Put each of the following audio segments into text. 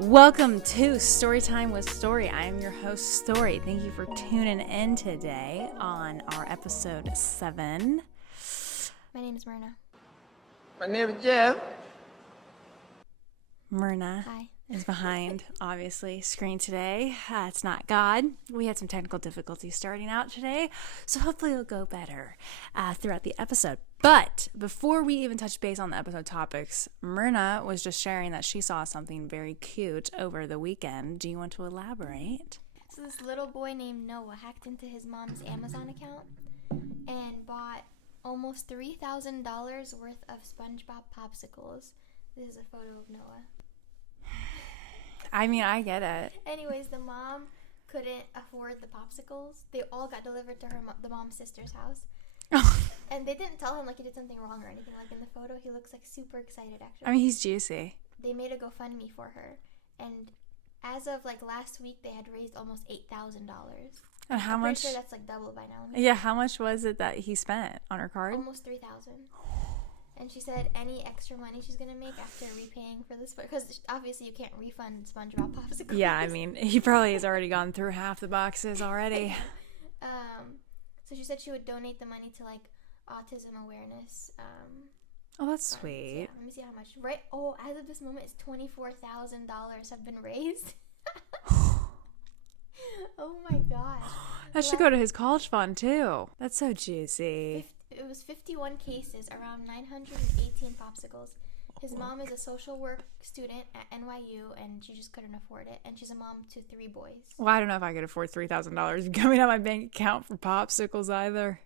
Welcome to Storytime with Story. I am your host, Story. Thank you for tuning in today on our episode 7. My name is Merna. My name is Jeff. Merna is behind, obviously, screen today. It's not God. We had some technical difficulties starting out today, so hopefully it'll go better throughout the episode. But before we even touch base on the episode topics, Merna was just sharing that she saw something very cute over the weekend. Do you want to elaborate? So this little boy named Noah hacked into his mom's Amazon account and bought almost $3,000 worth of SpongeBob popsicles. This is a photo of Noah. I mean, I get it. Anyways, the mom couldn't afford the popsicles. They all got delivered to the mom's sister's house. And they didn't tell him like he did something wrong or anything. Like in the photo, he looks like super excited actually. I mean, he's juicy. They made a GoFundMe for her. And as of like last week, they had raised almost $8,000. And how I'm much? pretty sure that's like double by now. Yeah, how much was it that he spent on her card? Almost $3,000. And she said any extra money she's going to make after repaying for this, because obviously you can't refund SpongeBob popsicles. Yeah, I mean, he probably has already gone through half the boxes already. So she said she would donate the money to like autism awareness. Oh, that's funds. sweet. Yeah, let me see how much. Right. Oh, as of this moment, it's $24,000 have been raised. Oh my gosh. That should go to his college fund too. That's so juicy. It was 51 cases, around 918 popsicles. His mom is a social work student at NYU, and she just couldn't afford it. And she's a mom to 3 boys. Well, I don't know if I could afford $3,000 coming out my bank account for popsicles either.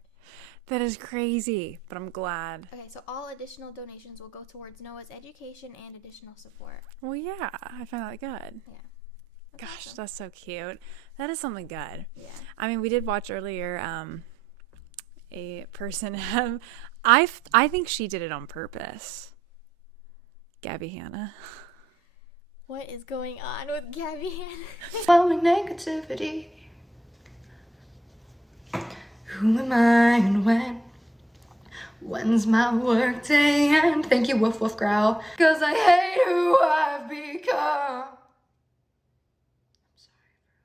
That is crazy, but I'm glad. Okay, so all additional donations will go towards Noah's education and additional support. Well, yeah, I find that good. Yeah. Gosh, awesome. that's so cute. That is something good. Yeah. I mean, we did watch earlier a person have... I think she did it on purpose. Gabbie Hanna. What is going on with Gabbie Hanna? Following negativity. Who am I and when? When's my work day end? Thank you, woof woof growl. Cause I hate who I've become. I'm sorry for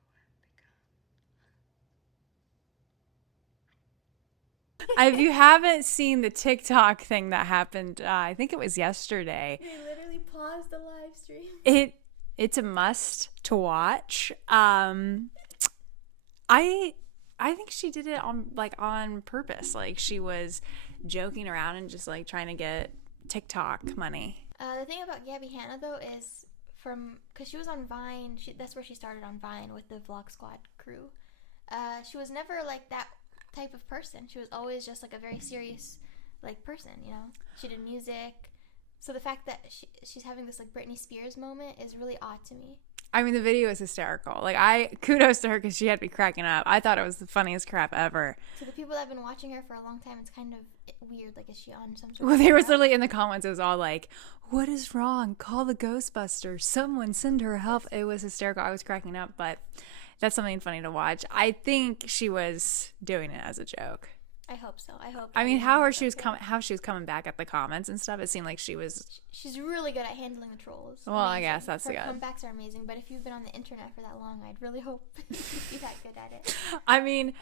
who I've become. If you haven't seen the TikTok thing that happened, I think it was yesterday. They literally paused the live stream. It's a must to watch. I think she did it on purpose. Like she was joking around and just like trying to get TikTok money. The thing about Gabbie Hanna though is because she was on Vine. That's where she started on Vine with the Vlog Squad crew. She was never like that type of person. She was always just like a very serious like person, you know. She did music, so the fact that she's having this like Britney Spears moment is really odd to me. I mean, the video is hysterical. Like, kudos to her because she had me cracking up. I thought it was the funniest crap ever. To the people that have been watching her for a long time, it's kind of weird. Like, is she on some sort Well, of... they were literally in the comments. It was all like, what is wrong? Call the Ghostbusters. Someone send her help. It was hysterical. I was cracking up, but that's something funny to watch. I think she was doing it as a joke. I hope so. I mean, how she was coming back at the comments and stuff. It seemed like she was. She's really good at handling the trolls. Well, amazing. I guess that's her good. comebacks are amazing. But if you've been on the internet for that long, I'd really hope you'd be that good at it. I mean,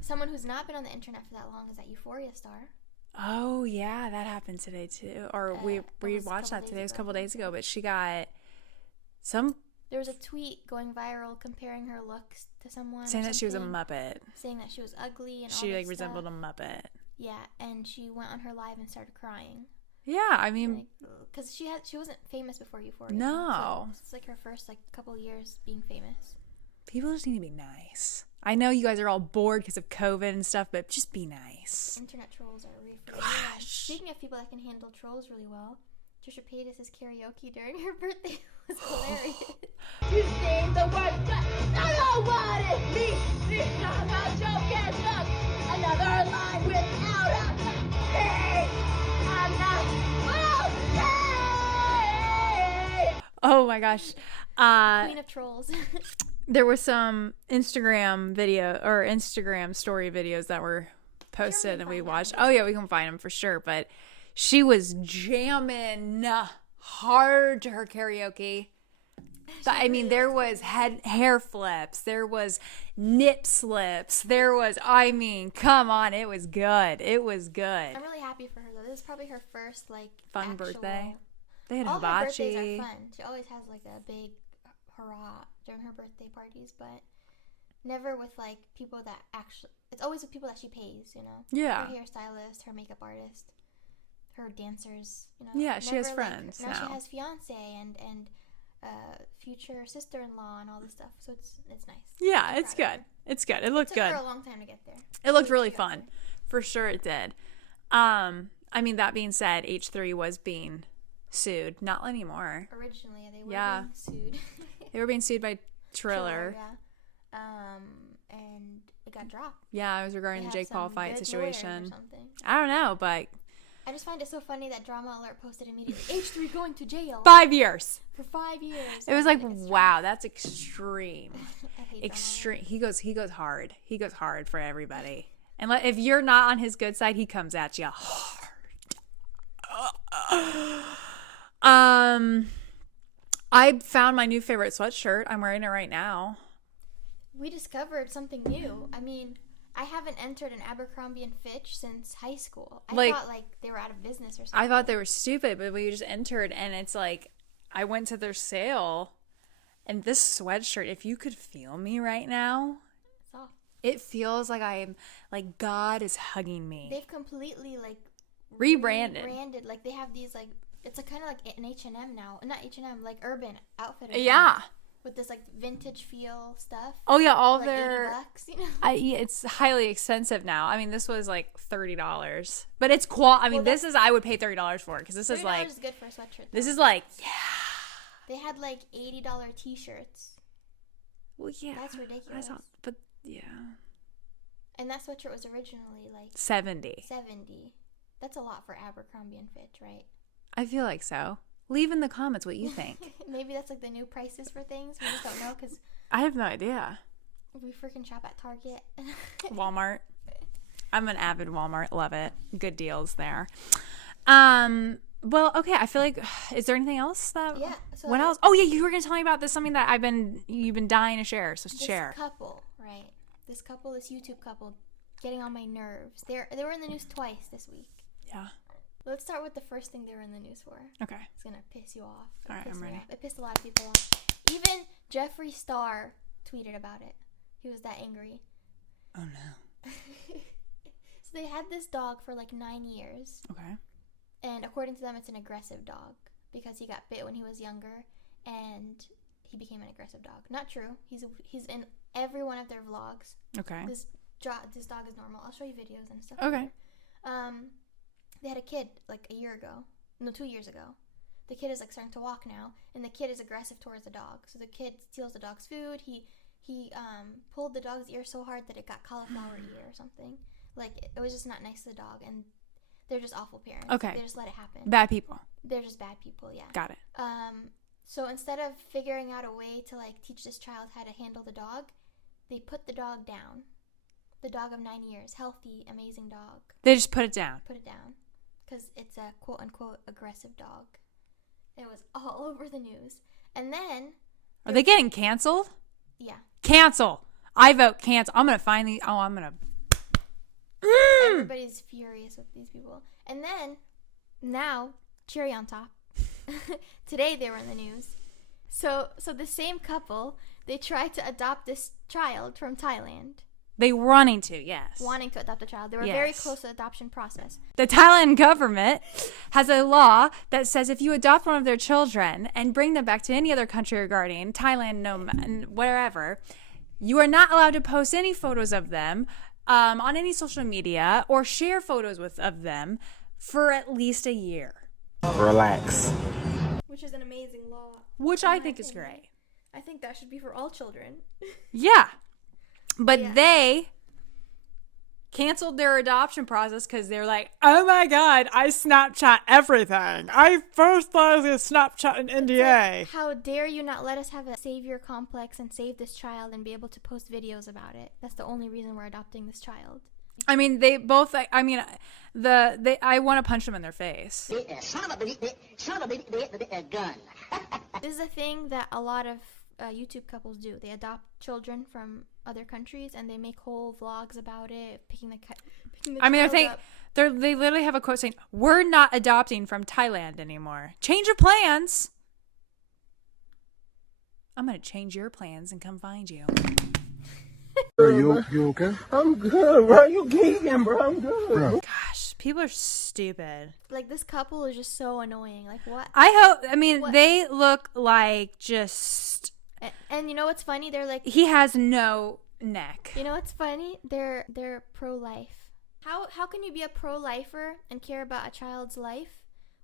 someone who's not been on the internet for that long is that Euphoria star. Oh yeah, that happened today too. Or we watched that today. It was a couple days ago. But she got some. There was a tweet going viral comparing her looks to someone. Saying that she was a Muppet. Saying that she was ugly and she all like that resembled stuff. a Muppet. Yeah, and she went on her live and started crying. Yeah, I mean, because she wasn't famous before Euphoria. No, so it's like her first like couple years being famous. People just need to be nice. I know you guys are all bored because of COVID and stuff, but just be nice. Internet trolls are weird. Gosh. Speaking of people that can handle trolls really well, Trisha Paytas' karaoke during her birthday was hilarious. You sing the word, but I know what it means. Not about your catch up. Another line without a hey, I'm not okay. Oh my gosh. Queen of trolls. There were some Instagram story videos that were posted and we watched. Oh yeah, we can find them for sure. But she was jamming hard to her karaoke. I mean, there was hair flips. There was nip slips. There was, I mean, come on. It was good. It was good. I'm really happy for her, though. This is probably her first, like, Fun actual... birthday. They had All her birthdays hibachi. are fun. She always has, like, a big hurrah during her birthday parties, but never with, like, people that actually... It's always with people that she pays, you know? Yeah. Her hairstylist, her makeup artist, her dancers, you know? Yeah, she has Never, friends now. now. She has fiance and future sister-in-law and all this stuff, so it's nice. Yeah, it's good. It's good. It looked It took good. her a long time to get there. It looked really She got fun. there. For sure it did. I mean, that being said, H3 was being sued. Not anymore. Originally, they were Yeah. being sued. They were being sued by Triller. Yeah. And it got dropped. Yeah, it was regarding They the have Jake Paul some fight good lawyers situation. or something. I don't know, but I just find it so funny that Drama Alert posted immediately, H3 going to jail 5 years. for 5 years. It was like, it's wow, that's extreme. I hate Extreme. He goes hard. He goes hard for everybody. And if you're not on his good side, he comes at you hard. I found my new favorite sweatshirt. I'm wearing it right now. We discovered something new. I mean, I haven't entered an Abercrombie and Fitch since high school. I thought like they were out of business or something. I thought they were stupid, but we just entered, and it's like I went to their sale, and this sweatshirt, if you could feel me right now, Soft. it feels like I am, like God is hugging me. They've completely like Rebranded. Like they have these like, it's like kind of like an H&M now. Not H&M, like Urban Outfitters. Yeah. With this like vintage feel stuff. Oh yeah, all like their $80, you know? it's highly expensive now. I mean, this was like $30, but it's I mean, this is I would pay $30 for it because this is like $30 is good for a sweatshirt. this though. is like They had like $80 t-shirts. well yeah That's ridiculous. but yeah And that sweatshirt was originally like 70. 70. That's a lot for Abercrombie and Fitch, right? I feel like so. Leave in the comments what you think. Maybe that's like the new prices for things. We just don't know because I have no idea. we freaking shop at Target. Walmart. I'm an avid Walmart. Love it. Good deals there. Well, okay. I feel like, is there anything else that? Yeah, so what else? Oh yeah, you were gonna tell me about this. Something that you've been dying to share. So this share. couple, right? This YouTube couple, getting on my nerves. They were in the news twice this week. Yeah. Let's start with the first thing they were in the news for. Okay. It's gonna piss you off. All right, I'm ready. It pissed a lot of people off. Even Jeffree Star tweeted about it. He was that angry. Oh no. So they had this dog for like 9 years. Okay. And according to them, it's an aggressive dog because he got bit when he was younger and he became an aggressive dog. Not true. He's in every one of their vlogs. Okay. This dog is normal. I'll show you videos and stuff. Okay. They had a kid like 2 years ago. The kid is like starting to walk now, and the kid is aggressive towards the dog. So the kid steals the dog's food. He pulled the dog's ear so hard that it got cauliflower ear or something. Like it was just not nice to the dog, and they're just awful parents. Okay. They just let it happen. Bad people. They're just bad people, yeah. Got it. So instead of figuring out a way to like teach this child how to handle the dog, they put the dog down. The dog of 9 years, healthy, amazing dog. They just put it down. Put it down. Because it's a quote-unquote aggressive dog. It was all over the news. And then... Are they getting canceled? Yeah. Cancel. I vote cancel. I'm going to find these. Oh, I'm going to... Everybody's furious with these people. And then, now, cherry on top. Today they were in the news. So the same couple, they tried to adopt this child from Thailand. They wanting to, yes. Wanting to adopt a child. They were Yes. very close to the adoption process. The Thailand government has a law that says if you adopt one of their children and bring them back to any other country regarding Thailand, wherever, you are not allowed to post any photos of them on any social media or share photos of them for at least a year. Relax. Which is an amazing law. Which I think is great. I think that should be for all children. Yeah. But Yeah. they canceled their adoption process because they're like, oh my God, I Snapchat everything. I first thought I was going to Snapchat an NDA. How dare you not let us have a savior complex and save this child and be able to post videos about it? That's the only reason we're adopting this child. I mean, they both. I mean, I want to punch them in their face. Son of a gun. This is a thing that a lot of YouTube couples do. They adopt children from other countries and they make whole vlogs about it, picking the I mean, I child think up. they literally have a quote saying, "We're not adopting from Thailand anymore. Change your plans." I'm gonna change your plans and come find you. Are you okay? I'm good, bro. You geeking, bro. I'm good. Bro. Gosh, people are stupid. Like, this couple is just so annoying. Like, what? I mean, What? they look like just. And you know what's funny? They're like, He has no neck. you know what's funny? They're pro-life. How can you be a pro-lifer and care about a child's life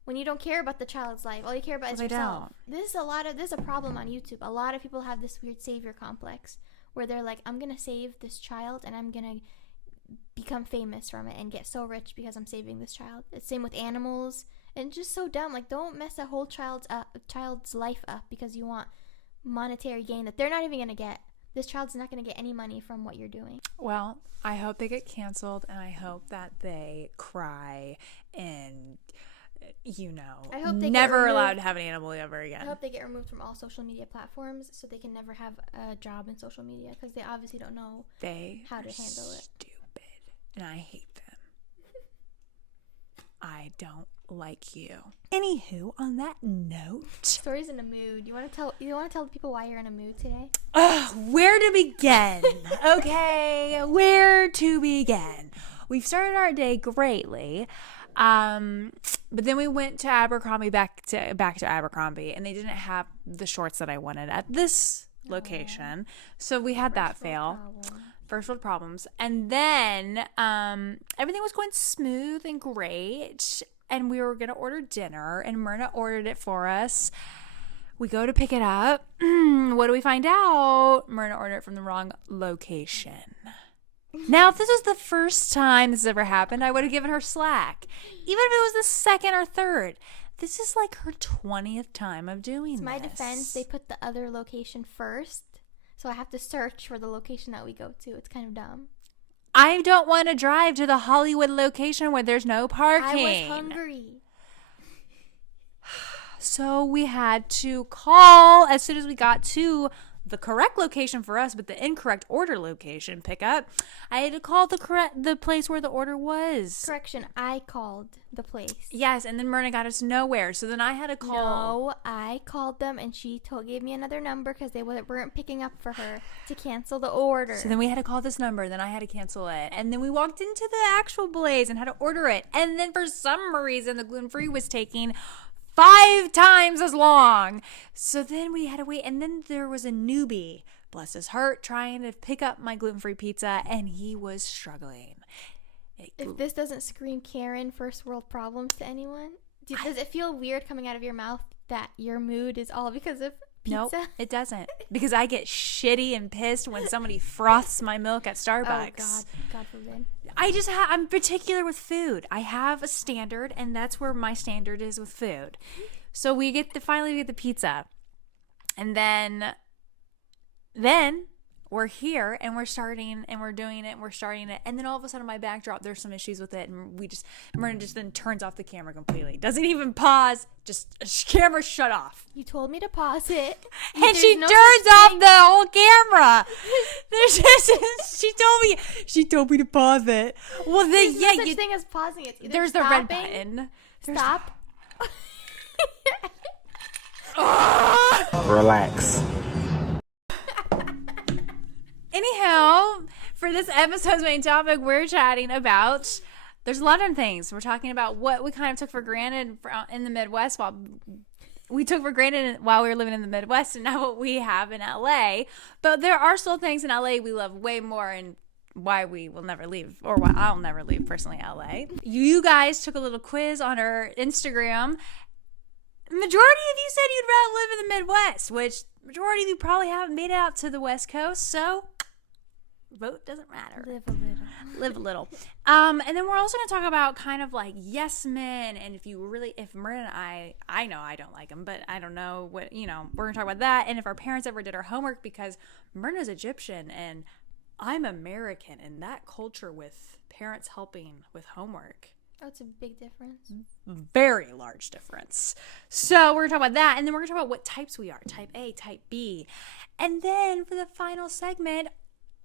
when you don't care about the child's life? All you care about is Well, they yourself. don't. This is a problem on YouTube. A lot of people have this weird savior complex where they're like, I'm gonna save this child and I'm gonna become famous from it and get so rich because I'm saving this child. It's same with animals, and it's just so dumb. Like, don't mess a whole child's life up because you want monetary gain that they're not even gonna get. This child's not gonna get any money from what you're doing. Well, I hope they get canceled, and I hope that they cry and, I hope they get never removed. allowed to have an animal ever I again. hope they get removed from all social media platforms so they can never have a job in social media because they obviously don't know They how are to handle it. stupid, and I hate them. I don't like you. Anywho, on that note, Story's in a mood. You want to tell people why you're in a mood today? where to begin? Okay, where to begin? We've started our day greatly, but then we went to Abercrombie, back to Abercrombie, and they didn't have the shorts that I wanted at this location, so we had that fail. First world problems. And then everything was going smooth and great, and we were gonna order dinner, and Merna ordered it for us. We go to pick it up. What do we find out? Merna ordered it from the wrong location. Now, if this was the first time this has ever happened, I would have given her slack. Even if it was the second or third. This is like her 20th time of doing To my this. defense, they put the other location first, so I have to search for the location that we go to. It's kind of dumb. I don't want to drive to the Hollywood location where there's no parking. I was hungry. So we had to call as soon as we got to the correct location for us, but the incorrect order location pickup. I had to call the place where the order was. Correction, I called the place. Yes, and then Merna got us nowhere. So then I had to call. No, I called them and she gave me another number because they weren't picking up for her to cancel the order. So then we had to call this number. Then I had to cancel it. And then we walked into the actual Blaze and had to order it. And then for some reason, the gluten-free was taking 5 times as long. So then we had to wait. And then there was a newbie, bless his heart, trying to pick up my gluten-free pizza. And he was struggling. If this doesn't scream Karen first world problems to anyone, does it feel weird coming out of your mouth that your mood is all because of pizza? Nope, it doesn't. Because I get shitty and pissed when somebody froths my milk at Starbucks. Oh, God forbid. I'm particular with food. I have a standard, and that's where my standard is with food. So finally we get the pizza. And then we're here, and we're starting, and we're doing it, and we're starting it. And then all of a sudden, my backdrop, there's some issues with it, and Merna just then turns off the camera completely. Doesn't even pause. Just camera shut off. You told me to pause it. And she turns off the whole camera. She told me to pause it. Well, then There's yeah, no such thing as pausing it. It's either there's the red stopping, button. Stop. Relax. Anyhow, for this episode's main topic, we're chatting about. There's a lot of things. We're talking about what we kind of took for granted in the Midwest while we were living in the Midwest, and now what we have in LA. But there are still things in LA we love way more, and why we will never leave, or why I'll never leave personally LA. You guys took a little quiz on our Instagram. Majority of you said you'd rather live in the Midwest, which majority of you probably haven't made it out to the West Coast, so vote doesn't matter. Live a little. And then we're also going to talk about kind of like yes men, and if Merna and I know I don't like them, but I don't know what, we're going to talk about that, and if our parents ever did our homework, because Myrna's Egyptian, and I'm American, and that culture with parents helping with homework, Oh, it's a big difference. very large difference. So we're going to talk about that, and then we're going to talk about what types we are, type A, type B. And then for the final segment,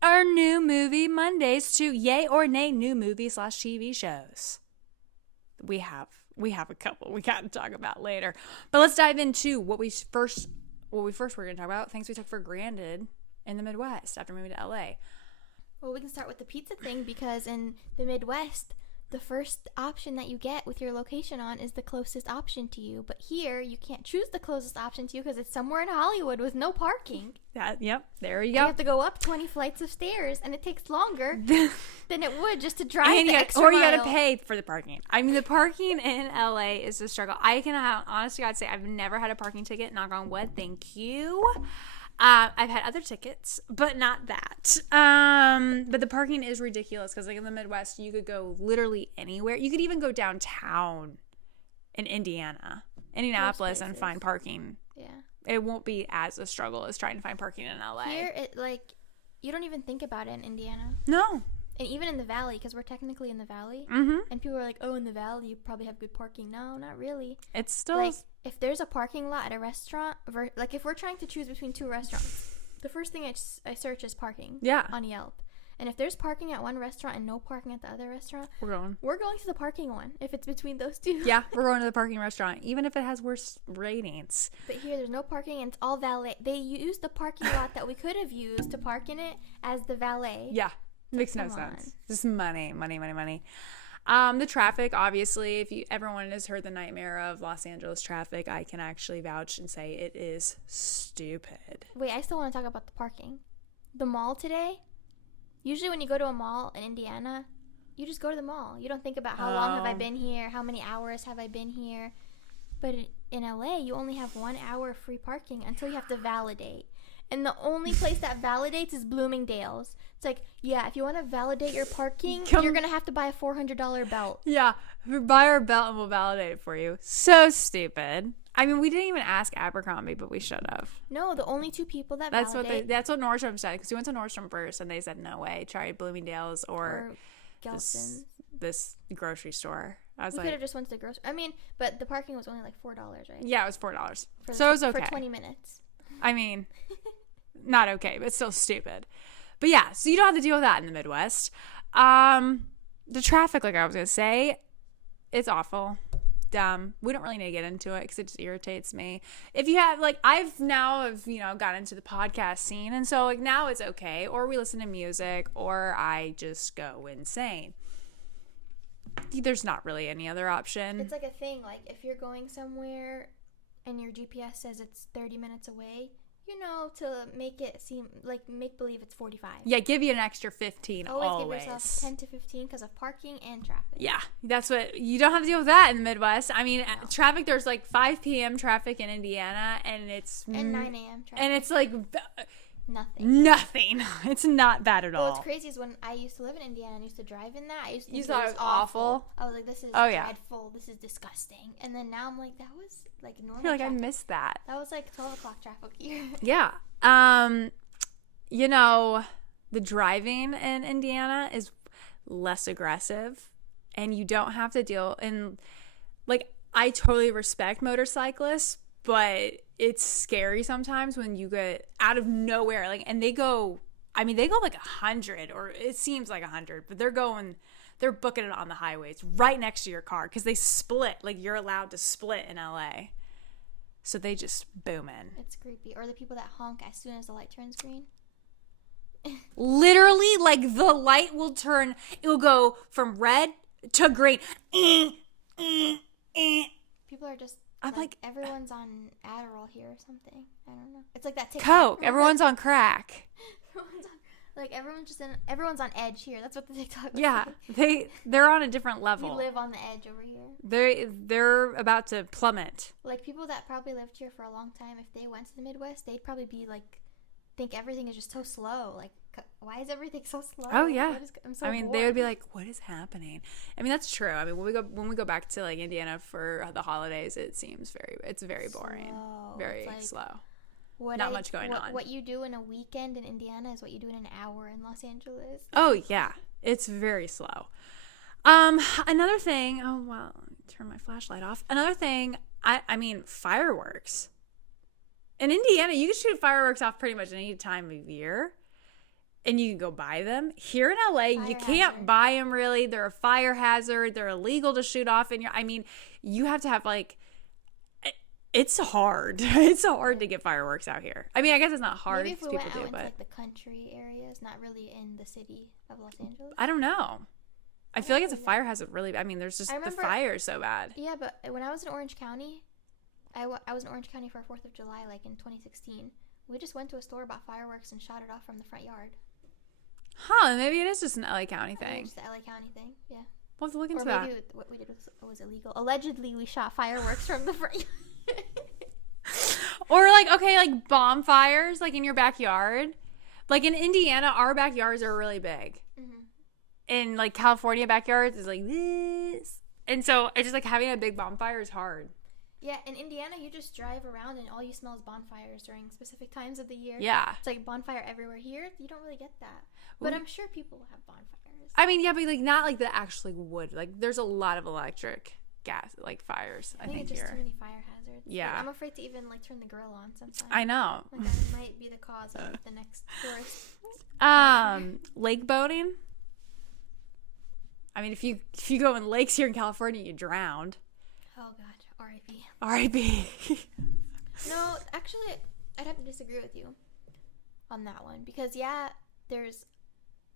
our new movie Mondays to yay or nay new movies / TV shows. We have a couple we got to talk about later. But let's dive into what we first were going to talk about, things we took for granted in the Midwest after moving to LA. Well, we can start with the pizza thing, because in the Midwest, the first option that you get with your location on is the closest option to you. But here, you can't choose the closest option to you because it's somewhere in Hollywood with no parking. Yep, there you You go. have to go up 20 flights of stairs, and it takes longer than it would just to drive And the you extra or you mile. got to pay for the parking. I mean, the parking in LA is a struggle. I can honestly God say I've never had a parking ticket. Knock on wood. Thank you. I've had other tickets, but not that. But the parking is ridiculous because, like, in the Midwest, you could go literally anywhere. You could even go downtown in Indianapolis, and find parking. Yeah. It won't be as a struggle as trying to find parking in LA. Here, you don't even think about it in Indiana. No. And even in the valley, because we're technically in the valley. Mm-hmm. And people are like, oh, in the valley, you probably have good parking. No, not really. It's still... Like, if there's a parking lot at a restaurant, like, if we're trying to choose between two restaurants, the first thing I search is parking on Yelp. And if there's parking at one restaurant and no parking at the other restaurant, we're going to the parking one if it's between those two. Yeah, we're going to the parking restaurant, even if it has worse ratings. But here, there's no parking, and it's all valet. They use the parking lot that we could have used to park in it as the valet. Yeah, makes no sense. Just money. The traffic, obviously, if everyone has heard the nightmare of Los Angeles traffic, I can actually vouch and say it is stupid. Wait, I still want to talk about the parking. The mall today. Usually when you go to a mall in Indiana, you just go to the mall. You don't think about how long have I been here, how many hours have I been here. But in LA, you only have 1 hour free parking until you have to validate. And the only place that validates is Bloomingdale's. It's like, yeah, if you want to validate your parking, you're going to have to buy a $400 belt. Yeah, buy our belt and we'll validate it for you. So stupid. I mean, we didn't even ask Abercrombie, but we should have. No, the only two people that That's validate. that's what Nordstrom said, because we went to Nordstrom first and they said no way. Try Bloomingdale's or Gelson's. This grocery store. I was We like, could have just went to the grocery. I mean, but the parking was only like $4, right? yeah, it was $4. So it was okay. For 20 minutes. I mean, not okay, but still stupid. But yeah, so you don't have to deal with that in the Midwest. The traffic, like I was going to say, it's awful. Dumb. We don't really need to get into it because it just irritates me. If you have, like, I've now got into the podcast scene, and so, like, now it's okay. Or we listen to music, or I just go insane. There's not really any other option. It's like a thing. Like, if you're going somewhere and your GPS says it's 30 minutes away, to make it seem like make believe it's 45. Yeah, give you an extra 15 always. Give yourself 10 to 15 because of parking and traffic. Yeah, that's what you don't have to deal with that in the Midwest. I mean, traffic. There's like 5 p.m. traffic in Indiana, and it's 9 a.m. traffic, and it's like nothing. It's not bad at all. What's crazy is when I used to live in Indiana and used to drive in that, I used to think thought it was awful. I was like, this is dreadful. This is disgusting. And then now I'm like, that was like normal. You're like, traffic. I missed that. That was like 12 o'clock traffic here. Yeah. The driving in Indiana is less aggressive, and you don't have to deal. And like, I totally respect motorcyclists, but it's scary sometimes when you get out of nowhere, like, and they go like 100, or it seems like 100, but they're booking it on the highways right next to your car because they split. Like, you're allowed to split in LA. So they just boom in. It's creepy. Or the people that honk as soon as the light turns green. Literally, like, the light will turn, it will go from red to green. People are just, I'm like, everyone's on Adderall here or something. I don't know. It's like that TikTok. Coke. Everyone's on crack. Everyone's on edge here. That's what the TikTok was Yeah, like. they're on a different level. We live on the edge over here. They're about to plummet. Like, people that probably lived here for a long time, if they went to the Midwest, they'd probably be like, think everything is just so slow. Like, why is everything so slow? Oh yeah. I'm so bored. They would be like, what is happening? I mean, that's true. I mean, when we go back to like Indiana for the holidays, it seems it's very boring. Slow. Very it's like, slow. not much going on. What you do in a weekend in Indiana is what you do in an hour in Los Angeles. Oh, yeah. It's very slow. Another thing, oh, well, let me turn my flashlight off. Another thing, I mean, fireworks. In Indiana, you can shoot fireworks off pretty much any time of year, and you can go buy them. Here in LA, you can't buy them really. They're a fire hazard. They're illegal to shoot off in your, I mean, you have to have like, it's hard. It's hard to get fireworks out here. I mean, I guess it's not hard. Maybe if we people went do, out but into like the country areas, not really in the city of Los Angeles. I don't know. I feel like it's a fire hazard really. I mean, there's just the fire is so bad. Yeah, but when I was in Orange County, I was in Orange County for 4th of July, like in 2016. We just went to a store, bought fireworks, and shot it off from the front yard. Huh, maybe it is just an LA County thing. It's the LA County thing, yeah. We'll have to look into or that. maybe what we did was illegal. Allegedly, we shot fireworks from the front yard. Or like, okay, like bonfires, like in your backyard. Like in Indiana, our backyards are really big. Mm-hmm. In like California backyards is like this. And so it's just like having a big bonfire is hard. Yeah, in Indiana, you just drive around and all you smell is bonfires during specific times of the year. Yeah. It's like bonfire everywhere. Here, you don't really get that. But I'm sure people have bonfires. I mean, yeah, but like not like the actual wood. Like there's a lot of electric gas, like fires, I think it's just here. too many fire hazards. Yeah. Like, I'm afraid to even like turn the grill on sometimes. I know. Like that might be the cause of the next tourist. Lake boating. I mean, if you go in lakes here in California, you drowned. Oh God, R.I.P. R.I.P. No, actually, I'd have to disagree with you on that one because yeah, there's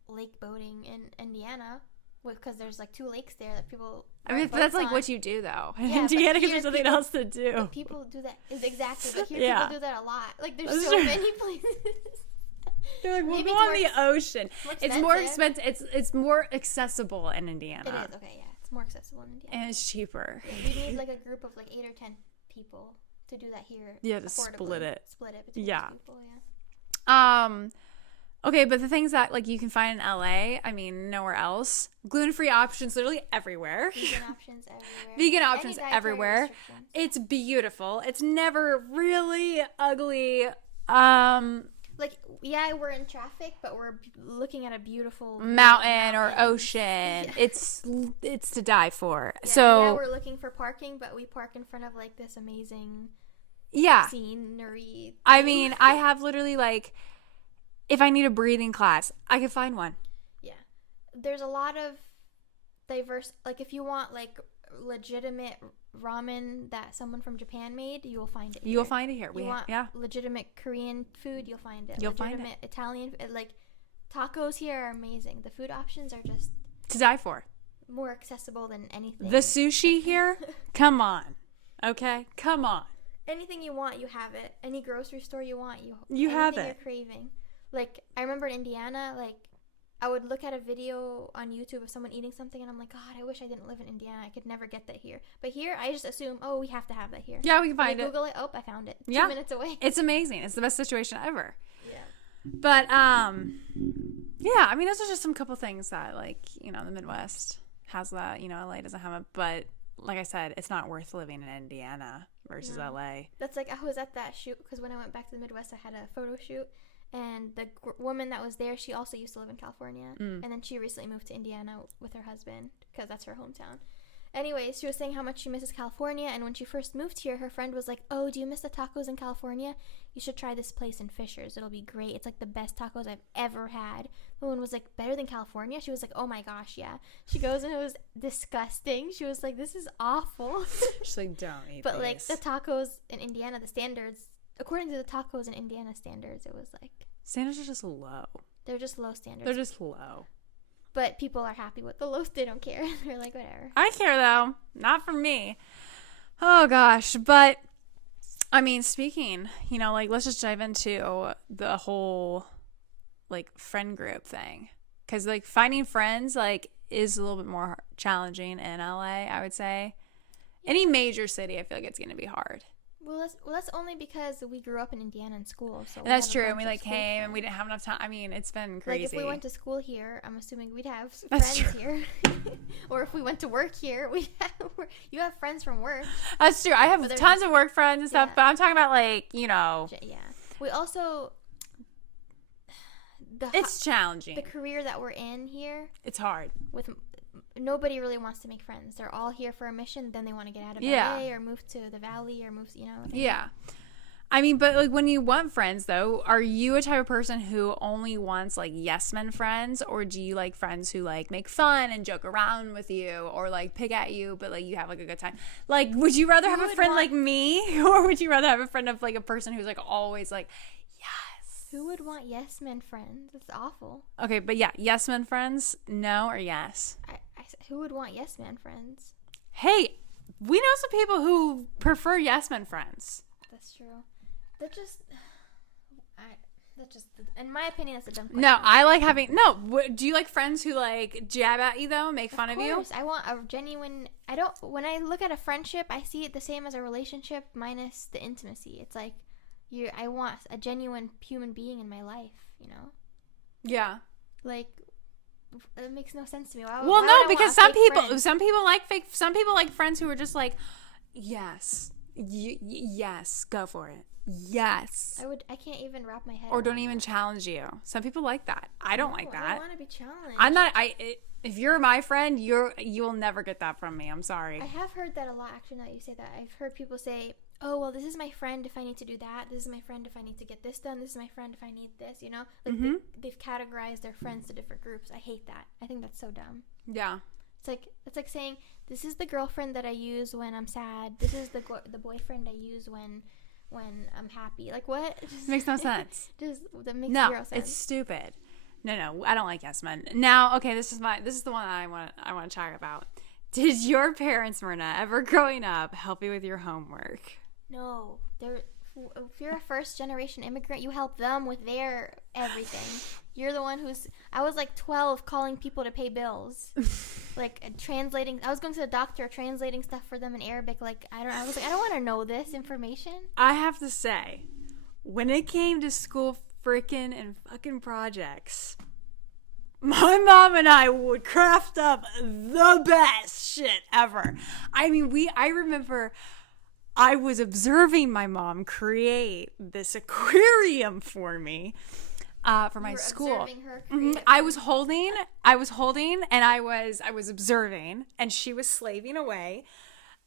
lake boating in Indiana because there's like 2 lakes there that people. I mean, that's like what you do though. In yeah, Indiana, because there's nothing else to do. But people do that. Is exactly. But here Yeah. people do that a lot. Like there's That's so true. many places. They're like, we'll Maybe go on the ocean. It's more expensive. expensive. It's more accessible in Indiana. It is okay. Yeah, it's more accessible in Indiana. And it's cheaper. You need like a group of like 8 or 10 people to do that here. Yeah, to affordably. split it. Split it between Yeah. those people. Yeah. Okay, but the things that like you can find in LA, I mean, nowhere else. Gluten-free options literally everywhere. Vegan options everywhere. Vegan options Any dietary everywhere. restrictions. It's beautiful. It's never really ugly. Like, yeah, we're in traffic, but we're looking at a beautiful Mountain or ocean. Yeah. It's to die for. Yeah, So yeah, we're looking for parking, but we park in front of like this amazing yeah. scenery. I mean, I have literally like, if I need a breathing class, I can find one. Yeah. There's a lot of diverse, like if you want like legitimate ramen that someone from Japan made, you will find it here. You will find it here. You want yeah. legitimate Korean food, you'll find it. You'll find it. Legitimate Italian, like tacos here are amazing. The food options are just To die for. more accessible than anything. The sushi here, come on. Okay? Come on. Anything you want, you have it. Any grocery store you want, You have anything it. You're craving. Like, I remember in Indiana, like, I would look at a video on YouTube of someone eating something, and I'm like, God, I wish I didn't live in Indiana. I could never get that here. But here, I just assume, oh, we have to have that here. Yeah, we can When find I it. Google it. Oh, I found it. Yeah. 2 minutes away. It's amazing. It's the best situation ever. Yeah. But yeah, I mean, those are just some couple things that like, you know, the Midwest has that, you know, LA doesn't have it, but like I said, it's not worth living in Indiana versus LA. That's like, I was at that shoot, because when I went back to the Midwest, I had a photo shoot, and the woman that was there, she also used to live in California, and then she recently moved to Indiana with her husband, because that's her hometown. Anyways, she was saying how much she misses California, and when she first moved here, her friend was like, oh, do you miss the tacos in California? You should try this place in Fishers. It'll be great. It's like the best tacos I've ever had. The woman was like, better than California? She was like, oh my gosh, yeah. She goes, and it was disgusting. She was like, this is awful. Just like, don't eat But these. like the tacos in Indiana, the standards, according to the tacos in Indiana standards, it was like, standards are just low. they're just low standards. They're just low. But people are happy with the low. They don't care. They're like, whatever. I care though. Not for me. Oh gosh. But I mean, speaking, you know, like let's just dive into the whole like friend group thing. Cause like finding friends like is a little bit more challenging in LA, I would say. Any major city, I feel like it's going to be hard. Well, that's only because we grew up in Indiana in school. So That's we have true. a And we bunch like of school came and friends. we didn't have enough time. I mean, it's been crazy. Like if we went to school here, I'm assuming we'd have That's friends true. here. Or if we went to work here, you have friends from work. That's true. I have But they're tons just- of work friends and stuff, yeah. but I'm talking about like, you know, Yeah. We also It's challenging. the career that we're in here. It's hard. With nobody really wants to make friends. They're all here for a mission. Then they want to get out of Yeah. LA or move to the valley or move. You know. Yeah. I mean, but like when you want friends though, are you a type of person who only wants like yes men friends, or do you like friends who like make fun and joke around with you or like pick at you, but like you have like a good time? Like, would you rather have a friend like me, or would you rather have a friend of like a person who's like always like, yes? Who would want yes men friends? That's awful. Okay, but yeah, yes men friends, no or yes? Who would want yes man friends? Hey, we know some people who prefer yes men friends. That's true. That just, in my opinion, that's a dumb question. No, I like having, no, do you like friends who like jab at you though, make fun of you? Of course, I want a genuine, when I look at a friendship, I see it the same as a relationship minus the intimacy. It's like, I want a genuine human being in my life, you know? Yeah. Like, it makes no sense to me. Well, no, because some people like friends who are just like, yes, yes, go for it. Yes. I can't even wrap my head. Or don't even challenge you. Some people like that. I don't like that. I want to be challenged. I'm not. If you're my friend, you will never get that from me. I'm sorry. I have heard that a lot. Actually, now that you say that, I've heard people say, "Oh, well, this is my friend if I need to do that. This is my friend if I need to get this done. This is my friend if I need this." You know, like they've categorized their friends to different groups. I hate that. I think that's so dumb. Yeah. It's like saying, "This is the girlfriend that I use when I'm sad. This is the boyfriend I use when I'm happy." Like, what? Makes no sense. That makes no, zero sense. It's stupid. No, I don't like yes men. Now, okay, this is the one I want to talk about. Did your parents, Merna, ever growing up help you with your homework? No, if you're a first generation immigrant, you help them with their everything. You're the one I was like 12 calling people to pay bills. Like translating, I was going to the doctor translating stuff for them in Arabic. Like I was like, I don't want to know this information. I have to say, when it came to school freaking and fucking projects, my mom and I would craft up the best shit ever. I mean, I remember I was observing my mom create this aquarium for me. For my school. I was holding and I was observing, and she was slaving away.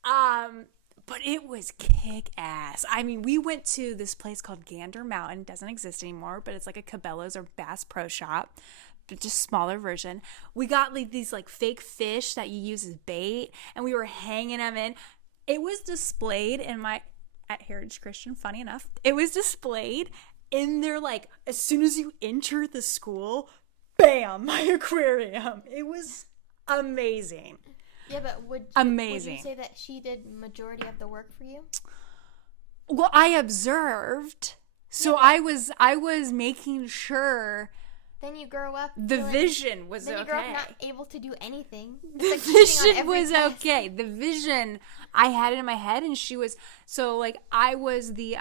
But it was kick ass. I mean, we went to this place called Gander Mountain. It doesn't exist anymore, but it's like a Cabela's or Bass Pro Shop, but just smaller version. We got like these like fake fish that you use as bait, and we were hanging them in. It was displayed at Heritage Christian, funny enough. It was displayed in there, like, as soon as you enter the school, bam, my aquarium. It was amazing. Yeah, but would you say that she did majority of the work for you? Well, I observed. So yeah. I was making sure. Then you grow up. The vision was okay. Then you grow up not able to do anything. The vision was okay. The vision, I had it in my head, and she was, so like I was the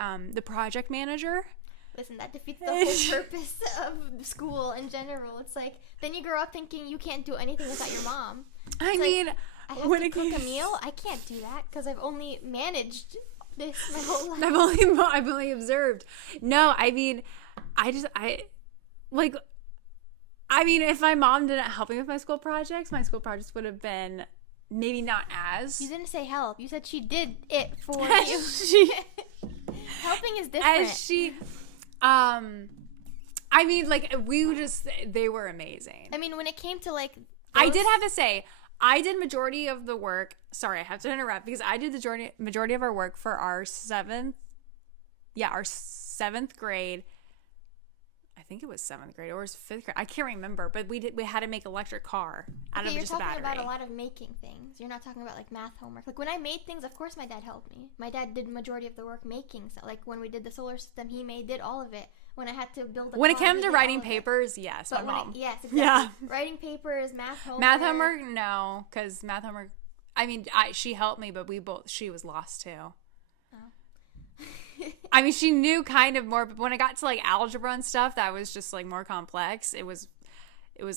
project manager. Listen, that defeats the whole purpose of school in general. It's like, then you grow up thinking you can't do anything without your mom. I mean, I have to cook a meal. I can't do that because I've only managed this my whole life. I've only observed. No, I mean, if my mom didn't help me with my school projects would have been maybe not as. You didn't say help. You said she did it for you. Helping is different. I mean, like, they were amazing. I mean, when it came to, like... I did have to say, I did majority of the work. Sorry, I have to interrupt, because I did the majority of our work for our seventh grade. I think it was 7th grade or it was 5th grade. I can't remember, but we had to make an electric car out of just a battery. You're talking about a lot of making things. You're not talking about like math homework. Like when I made things, of course my dad helped me. My dad did the majority of the work making. So like when we did the solar system, he did all of it. When I had to build when it came to writing papers, yes, my mom. Yes, exactly. Yeah. Writing papers, math homework. Math homework, no, because math homework. I mean, she helped me, but she was lost too. I mean, she knew kind of more, but when I got to like algebra and stuff, that was just like more complex. It was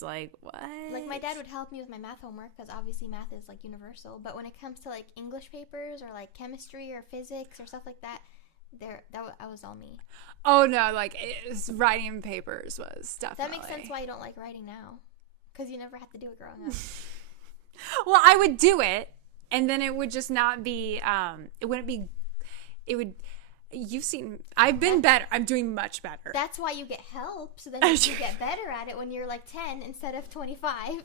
like, what? Like my dad would help me with my math homework because obviously math is like universal. But when it comes to like English papers or like chemistry or physics or stuff like that, That was all me. Oh no, like writing papers was definitely. That makes sense why you don't like writing now, because you never had to do it growing up. Well, I would do it, and then it would just not be. It wouldn't be. It would. You've seen. I've been better. I'm doing much better. That's why you get help, so that you can get better at it when you're like 10 instead of 25.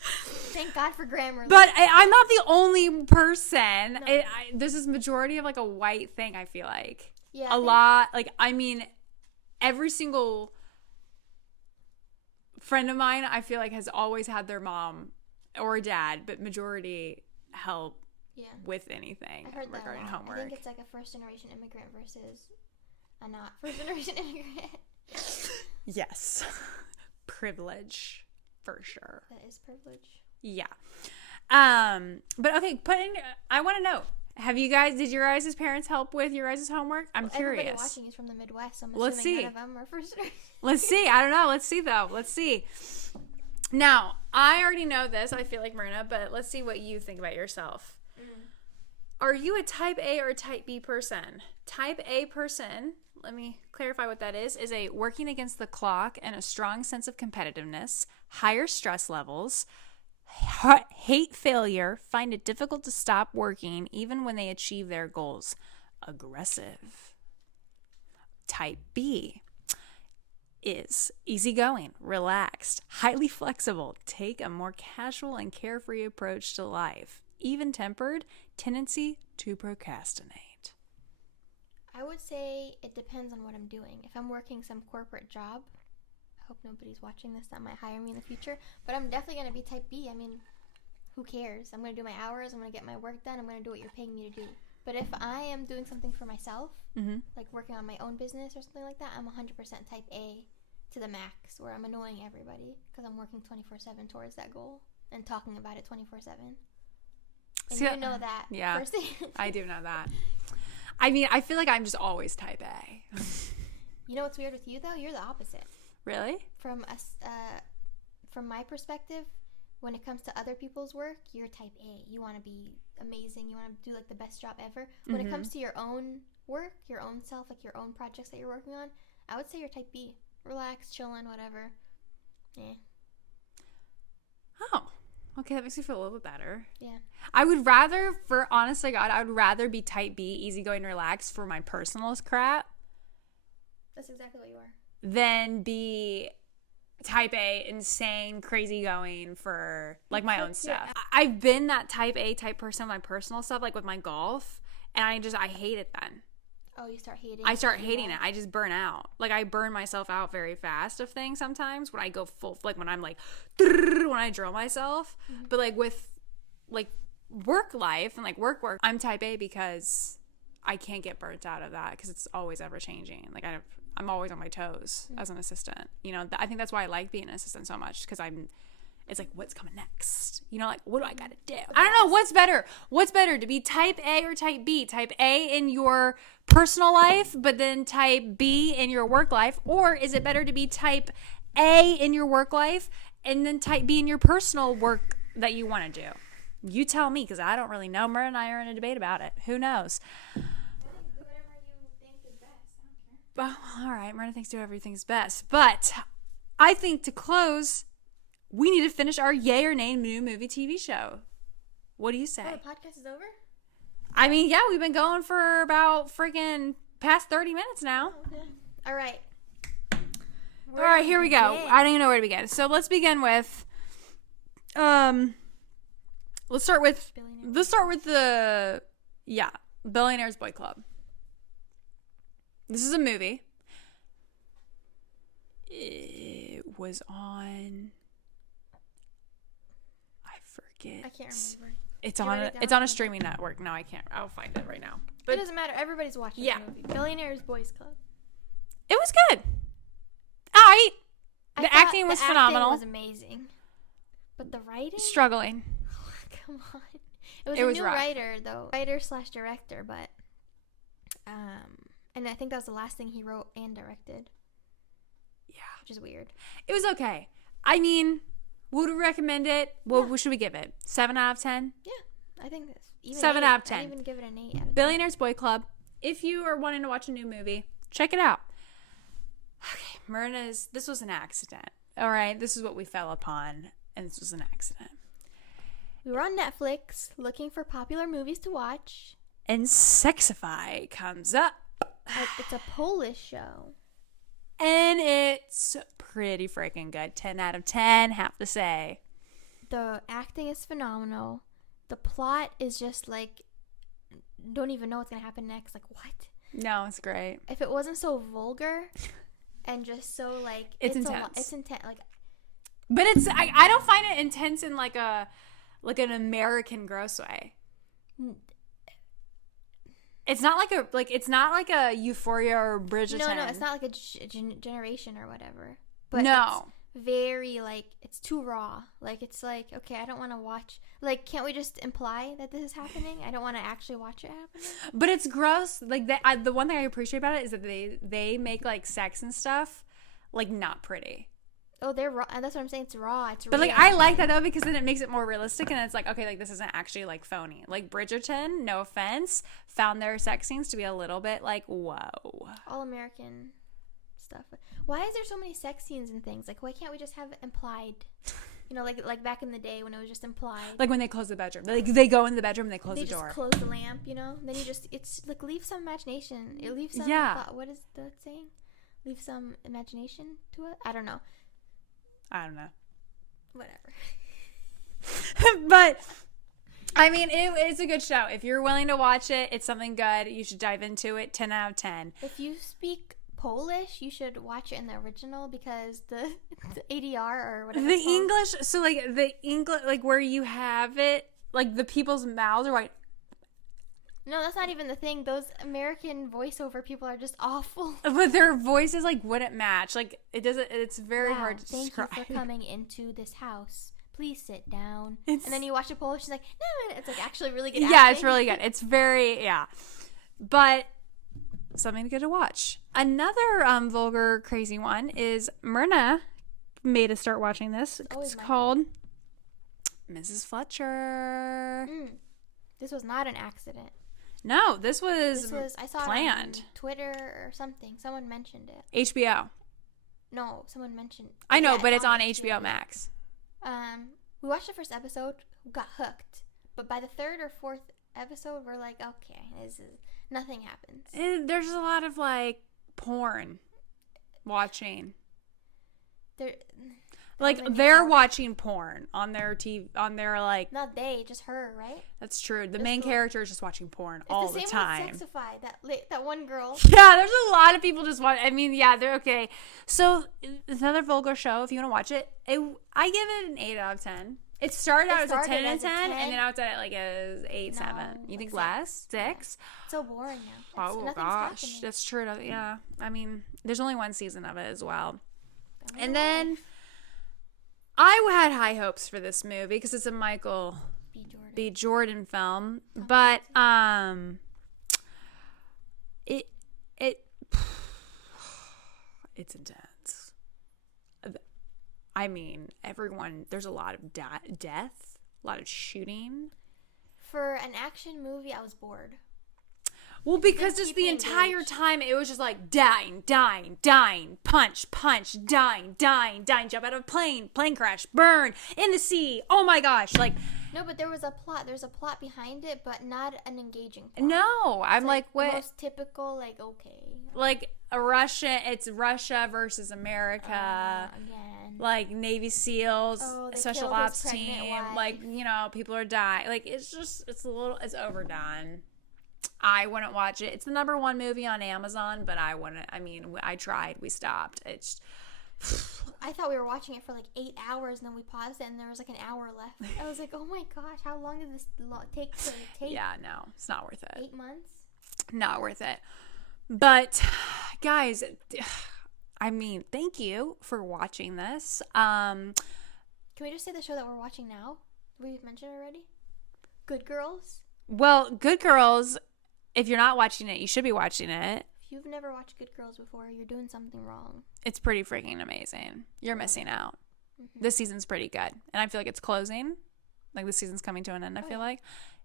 Thank God for Grammarly. But I'm not the only person. No. This is majority of like a white thing. I feel like lot. Like I mean, every single friend of mine, I feel like has always had their mom or dad, but majority help with anything regarding homework. I think it's like a first generation immigrant versus a not first generation immigrant. Yes, privilege. For sure. That is privilege. Yeah. But okay, I want to know, did your guys' parents help with your guys' homework? I'm curious. Everybody watching is from the Midwest, so I'm assuming none of them are first generation. Let's see. I don't know. Let's see though. Let's see. Now, I already know this, I feel like, Merna, but let's see what you think about yourself. Are you a type A or type B person? Type A person, let me clarify what that is a working against the clock and a strong sense of competitiveness, higher stress levels, hate failure, find it difficult to stop working even when they achieve their goals. Aggressive. Type B is easygoing, relaxed, highly flexible, take a more casual and carefree approach to life, even-tempered, tendency to procrastinate. I would say it depends on what I'm doing. If I'm working some corporate job, I hope nobody's watching this that might hire me in the future, but I'm definitely going to be type B. I mean, who cares? I'm going to do my hours, I'm going to get my work done, I'm going to do what you're paying me to do. But if I am doing something for myself, like working on my own business or something like that, I'm 100% type A to the max, where I'm annoying everybody because I'm working 24/7 towards that goal and talking about it 24/7. And you know that. Yeah, firsthand. I do know that. I mean, I feel like I'm just always type A. You know what's weird with you, though? You're the opposite. Really? From my perspective, when it comes to other people's work, you're type A. You want to be amazing. You want to do, like, the best job ever. When it comes to your own work, your own self, like your own projects that you're working on, I would say you're type B. Relax, chillin', whatever. Yeah. Oh. Okay, that makes me feel a little bit better. Yeah. I would rather, for honest to God, I would rather be type B, easygoing, relaxed for my personal crap. That's exactly what you are. Than be type A, insane, crazy going for like my own stuff. I've been that type A type person on my personal stuff, like with my golf, and I hate it then. Oh, you start hating it? I start hating it. I just burn out. Like, I burn myself out very fast of things sometimes when I go full, like, when I'm like, when I drill myself. But, like, with, like, work life and, like, work, I'm type A because I can't get burnt out of that because it's always ever changing. Like, I'm always on my toes as an assistant. You know, I think that's why I like being an assistant so much because it's like, what's coming next? You know, like, what do I got to do? I don't know. What's better? What's better, to be type A or type B? Type A in your personal life, but then type B in your work life? Or is it better to be type A in your work life and then type B in your personal work that you want to do? You tell me, because I don't really know. Merna and I are in a debate about it. Who knows? Well, all right. Merna thinks do everything's best. But I think to close, we need to finish our yay or nay new movie TV show. What do you say? Oh, the podcast is over? I mean, yeah, we've been going for about freaking past 30 minutes now. Okay. All right. All right, here we go. I don't even know where to begin. So let's begin with, let's start with the Billionaire's Boy Club. This is a movie. It was on, I forget. I can't remember. It's on a streaming network. No, I can't. I'll find it right now. But it doesn't matter. Everybody's watching the movie. Billionaires Boys Club. It was good. All right. The acting was phenomenal. It was amazing. But the writing? Struggling. Come on. It was a new writer, though. Writer/director, but and I think that was the last thing he wrote and directed. Yeah. Which is weird. It was okay. I mean, would we recommend it? What should we give it? 7 out of 10? Yeah. I think this. 7 out of 10. I'd even give it an 8 out of 10. Billionaire's Boy Club. if you are wanting to watch a new movie, check it out. Okay, this was an accident. All right, this is what we fell upon, and this was an accident. We were on Netflix looking for popular movies to watch. And Sexify comes up. It's a Polish show. And it's pretty freaking good. 10 out of 10, have to say. The acting is phenomenal. The plot is just like, don't even know what's going to happen next. Like, what? No, it's great. If it wasn't so vulgar and just so like... It's intense. It's intense. Like, but it's, I don't find it intense in like an American gross way. It's not like a Euphoria or Bridgerton. No, it's not like a generation or whatever. But no. It's very like, it's too raw. Like, it's like, okay, I don't want to watch. Like, can't we just imply that this is happening? I don't want to actually watch it happening. But it's gross. Like, the one thing I appreciate about it is that they make like sex and stuff like not pretty. Oh, they're raw. That's what I'm saying. It's raw. It's but real. like I like that though, because then it makes it more realistic, and it's like, okay, like this isn't actually like phony. Like Bridgerton, no offense, found their sex scenes to be a little bit like, whoa. All American stuff. Why is there so many sex scenes and things? Like, why can't we just have it implied? You know, like back in the day when it was just implied. Like when they close the bedroom. Like they go in the bedroom and they close the door. They just close the lamp, you know? Then you just, it's like, leave some imagination. It leaves some thought. What is that saying? Leave some imagination to it? I don't know. Whatever. But I mean, it's a good show. If you're willing to watch it, it's something good. You should dive into it. 10 out of 10. If you speak Polish, you should watch it in the original, because the ADR or whatever. The English, so like the English, like where you have it, like the people's mouths are like. No, that's not even the thing. Those American voiceover people are just awful. But their voices like wouldn't match. Like it doesn't. It's very hard to describe. Thank you for coming into this house. Please sit down. And then you watch the Polish, and it's like, no, it's like actually really good. Yeah, it's really good. It's very but something good to watch. Another vulgar, crazy one is Merna made us start watching this. It's called Mrs. Fletcher. This was not an accident. No, this was I saw planned. it on Twitter or something. Someone mentioned it. HBO. No, someone mentioned. I know, but it's on HBO Max. We watched the first episode, got hooked, but by the third or fourth episode, we're like, okay, nothing happens. There's a lot of like porn watching. They're watching porn on their TV, on their like. Not they, just her, right? That's true. The main character is just watching porn all the time. It's the same with Sexify, that one girl. Yeah, there's a lot of people just watch. I mean, yeah, they're okay. So it's another vulgar show. If you want to watch it, I give it an 8 out of 10. It started out as a 10 out of 10, and then outside it like as 8, 7. You think less? 6? Yeah. It's so boring now. Oh gosh, happening. That's true. Yeah, I mean, there's only one season of it as well, and then. I had high hopes for this movie because it's a Michael B. Jordan film, but it's intense. I mean, there's a lot of death, a lot of shooting. For an action movie, I was bored. Well, because just the entire time it was just like dying, punch, dying, jump out of a plane crash, burn, in the sea. Oh my gosh, like. No, but there was a plot. There's a plot behind it, but not an engaging plot. No, I'm like what? Most typical, like, okay. Like it's Russia versus America. Again. Like Navy SEALs, special ops team. Wife. Like, you know, people are dying. Like, it's overdone. I wouldn't watch it. It's the number 1 movie on Amazon, but I wouldn't. I mean, I tried. We stopped. It's. I thought we were watching it for like 8 hours, and then we paused it, and there was like an hour left. I was like, oh my gosh, how long did this take to take? Yeah, no, it's not worth it. 8 months? Not worth it. But, guys, I mean, thank you for watching this. Can we just say the show that we're watching now? We've mentioned already? Good Girls? Well, Good Girls, if you're not watching it, you should be watching it. If you've never watched Good Girls before, you're doing something wrong. It's pretty freaking amazing. You're missing out. Mm-hmm. This season's pretty good. And I feel like it's closing. Like the season's coming to an end, I feel like.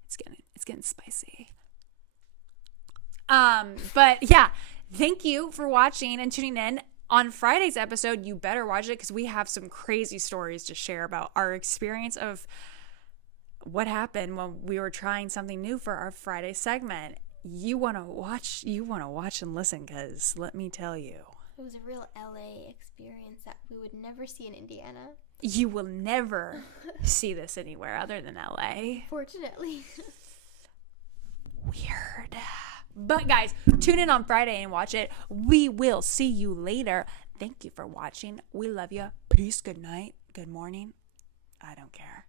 It's getting spicy. But yeah, thank you for watching and tuning in. On Friday's episode, you better watch it because we have some crazy stories to share about our experience of what happened when we were trying something new for our Friday segment. You want to watch and listen because let me tell you. It was a real LA experience that we would never see in Indiana. You will never see this anywhere other than LA. Fortunately. Weird. But guys, tune in on Friday and watch it. We will see you later. Thank you for watching. We love you. Peace. Good night. Good morning. I don't care.